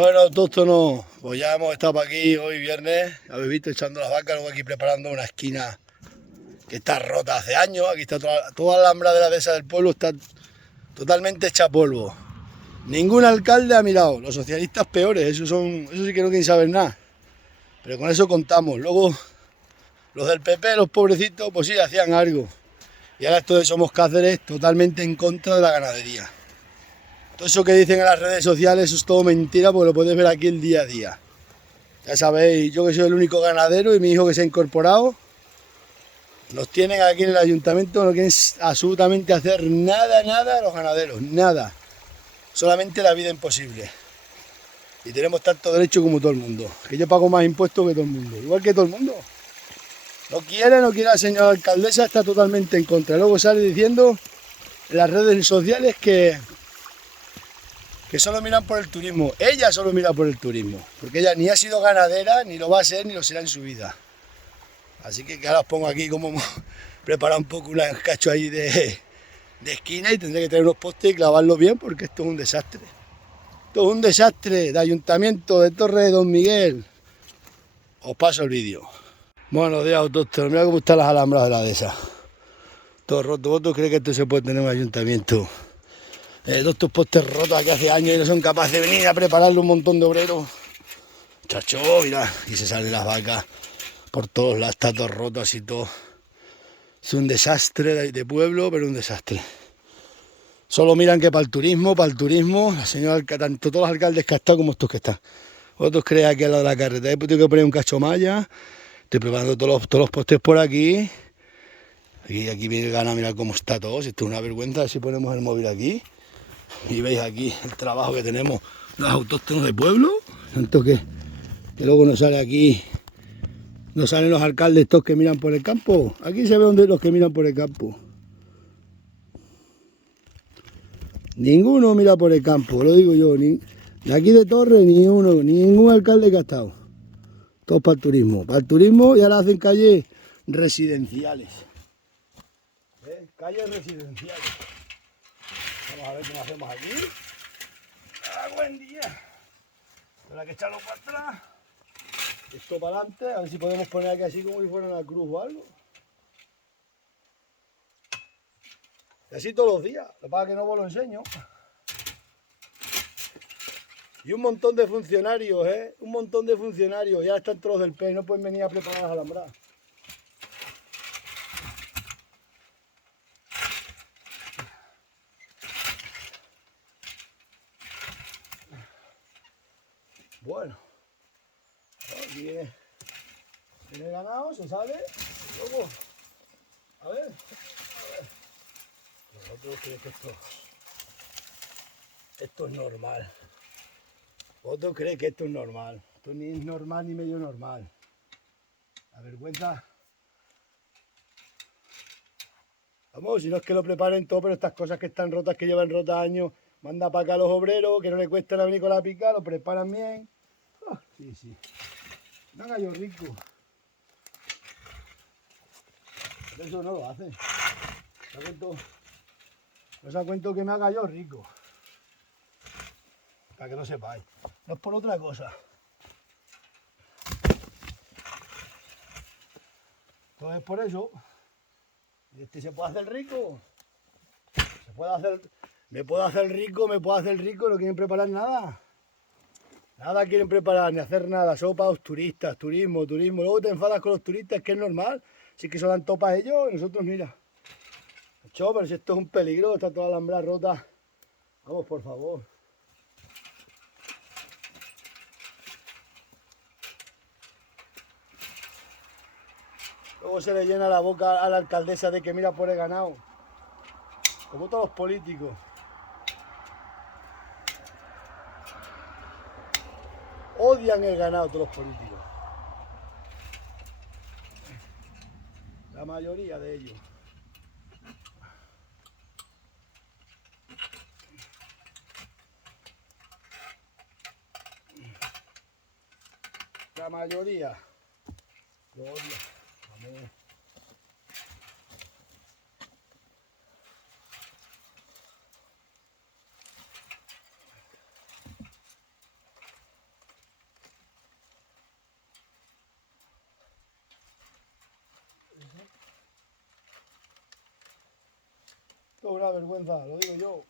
Bueno, autóctono, pues ya hemos estado por aquí hoy viernes, habéis visto echando las vacas, luego aquí preparando una esquina que está rota hace años, aquí está toda la alhambra de la dehesa del pueblo, está totalmente hecha polvo. Ningún alcalde ha mirado, los socialistas peores, eso sí que no quieren saber nada, pero con eso contamos. Luego los del PP, los pobrecitos, pues sí, hacían algo. Y ahora esto de Somos Cáceres, totalmente en contra de la ganadería. Todo eso que dicen en las redes sociales, eso es todo mentira, porque lo podéis ver aquí el día a día. Ya sabéis, yo que soy el único ganadero y mi hijo que se ha incorporado, nos tienen aquí en el ayuntamiento, no quieren absolutamente hacer nada los ganaderos, nada. Solamente la vida imposible. Y tenemos tanto derecho como todo el mundo. Que yo pago más impuestos que todo el mundo, igual que todo el mundo. No quiere la señora alcaldesa, está totalmente en contra. Luego sale diciendo en las redes sociales que solo miran por el turismo. Ella solo mira por el turismo, porque ella ni ha sido ganadera, ni lo va a ser, ni lo será en su vida. Así que ahora os pongo aquí como hemos preparado un poco un cacho ahí de esquina y tendré que tener unos postes y clavarlos bien porque esto es un desastre. Esto es un desastre de ayuntamiento de Torre de Don Miguel. Os paso el vídeo. Buenos días, autóctonos. Mira cómo están las alhambras de la dehesa. Todo roto. ¿Vosotros creéis que esto se puede tener en un ayuntamiento? Todos estos postes rotos aquí hace años y no son capaces de venir a prepararle un montón de obreros. Chacho, mira, y se salen las vacas por todos lados, está todo roto así todo. Es un desastre de pueblo, pero un desastre. Solo miran que para el turismo, la señora, tanto todos los alcaldes que ha estado como estos que están. Vosotros creéis aquí al lado de la carretera, tengo que poner un cacho malla, estoy preparando todos los postes por aquí. Aquí viene el ganado, mirad cómo está todo, si esto es una vergüenza, si ponemos el móvil aquí. Y veis aquí el trabajo que tenemos los autóctonos de pueblo, tanto que luego nos sale aquí. No salen los alcaldes estos que miran por el campo. Aquí se ve donde los que miran por el campo. Ninguno mira por el campo, lo digo yo. De aquí de Torre, ni uno, ningún alcalde que ha estado. Todos para el turismo. Para el turismo y ahora hacen calles residenciales. Calles residenciales. Vamos a ver cómo hacemos aquí. ¡Ah, buen día! Habrá que echarlo para atrás. Esto para adelante, a ver si podemos poner aquí así como si fuera una cruz o algo. Y así todos los días, lo que pasa es que no os lo enseño. Y un montón de funcionarios, un montón de funcionarios, ya están todos del PES, no pueden venir a preparar las alambradas. Bueno, aquí viene el ganado, se sale, luego, a ver. Vosotros creéis que esto es normal. Vosotros creéis que esto es normal. Esto ni es normal ni medio normal. La vergüenza. Vamos, si no es que lo preparen todo, pero estas cosas que están rotas, que llevan rotas años, manda para acá a los obreros, que no le cuesta venir con la pica, lo preparan bien. Oh, sí, sí. Me haga yo rico. Pero eso no lo hace. No os cuento que me haga yo rico. Para que lo sepáis. No es por otra cosa. Entonces por eso, se puede hacer rico. Se puede hacer. Me puedo hacer rico, no quieren preparar nada. Nada quieren preparar, ni hacer nada, solo para los turistas, turismo. Luego te enfadas con los turistas, que es normal. Si que se dan topa a ellos, nosotros mira. Cho, pero si esto es un peligro, está toda la alhambra rota. Vamos, por favor. Luego se le llena la boca a la alcaldesa de que mira por el ganado. Como todos los políticos. Odian el ganado todos los políticos. La mayoría de ellos. La mayoría lo odia. Vamos. Esto es una vergüenza, lo digo yo.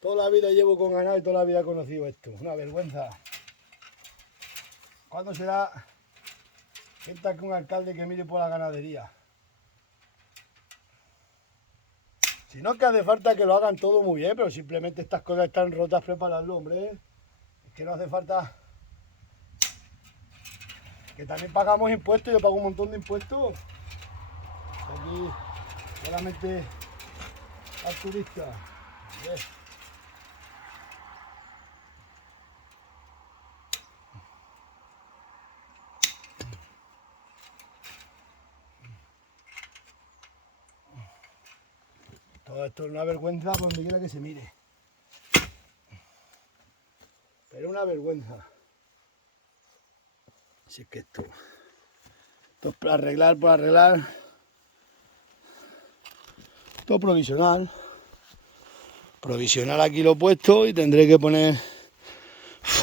Toda la vida llevo con ganado y toda la vida he conocido esto. Una vergüenza. ¿Cuándo será gente que un alcalde que mire por la ganadería? Si no es que hace falta que lo hagan todo muy bien, pero simplemente estas cosas están rotas, prepararlo, hombre. Es que no hace falta... Que también pagamos impuestos, yo pago un montón de impuestos. Aquí solamente al turista. Todo esto es una vergüenza por donde quiera que se mire. Pero una vergüenza. Si es que esto es para arreglar, por arreglar. Todo provisional. Provisional aquí lo he puesto y tendré que poner...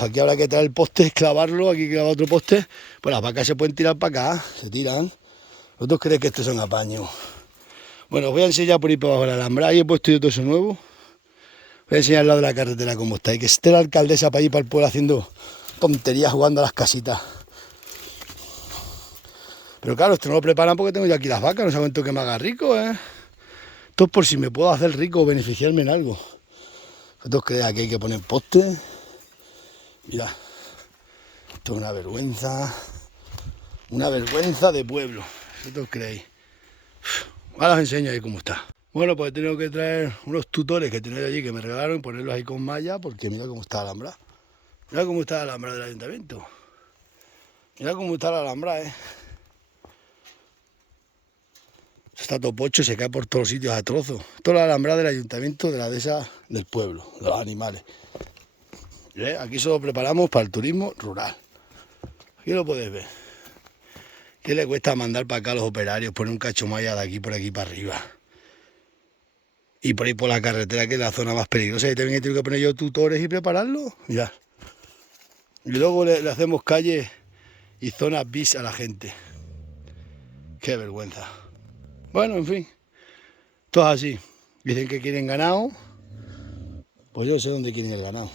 Aquí habrá que traer el poste, clavarlo, aquí clava otro poste. Pues las vacas se pueden tirar para acá, se tiran. ¿Vosotros creéis que estos son apaños? Bueno, os voy a enseñar por ahí para abajo la alhambra. Ahí he puesto yo todo eso nuevo. Voy a enseñar al lado de la carretera cómo está. Y que esté la alcaldesa para ir para el pueblo haciendo tonterías, jugando a las casitas. Pero claro, esto no lo preparan porque tengo yo aquí las vacas, no sé cuánto que me haga rico, ¿eh? Esto es por si me puedo hacer rico o beneficiarme en algo. ¿Vosotros creéis que hay que poner poste? Mira, esto es una vergüenza de pueblo. ¿Vosotros creéis? Ahora os enseño ahí cómo está. Bueno, pues he tenido que traer unos tutores que tenía allí que me regalaron y ponerlos ahí con malla porque mira cómo está la alhambra. Mira cómo está la alhambra del ayuntamiento. Mira cómo está la alhambra, Está todo pocho, se cae por todos los sitios a trozos. Toda la alhambra del ayuntamiento de la dehesa del pueblo, de los animales. Aquí solo preparamos para el turismo rural. Aquí lo podéis ver. ¿Qué le cuesta mandar para acá a los operarios? Poner un cacho malla de aquí por aquí para arriba. Y por ahí por la carretera, que es la zona más peligrosa. Y también he tenido que poner yo tutores y prepararlo. Mirad. Y luego le hacemos calles y zonas bis a la gente. Qué vergüenza. Bueno, en fin. Todo así. Dicen que quieren ganado. Pues yo sé dónde quieren el ganado.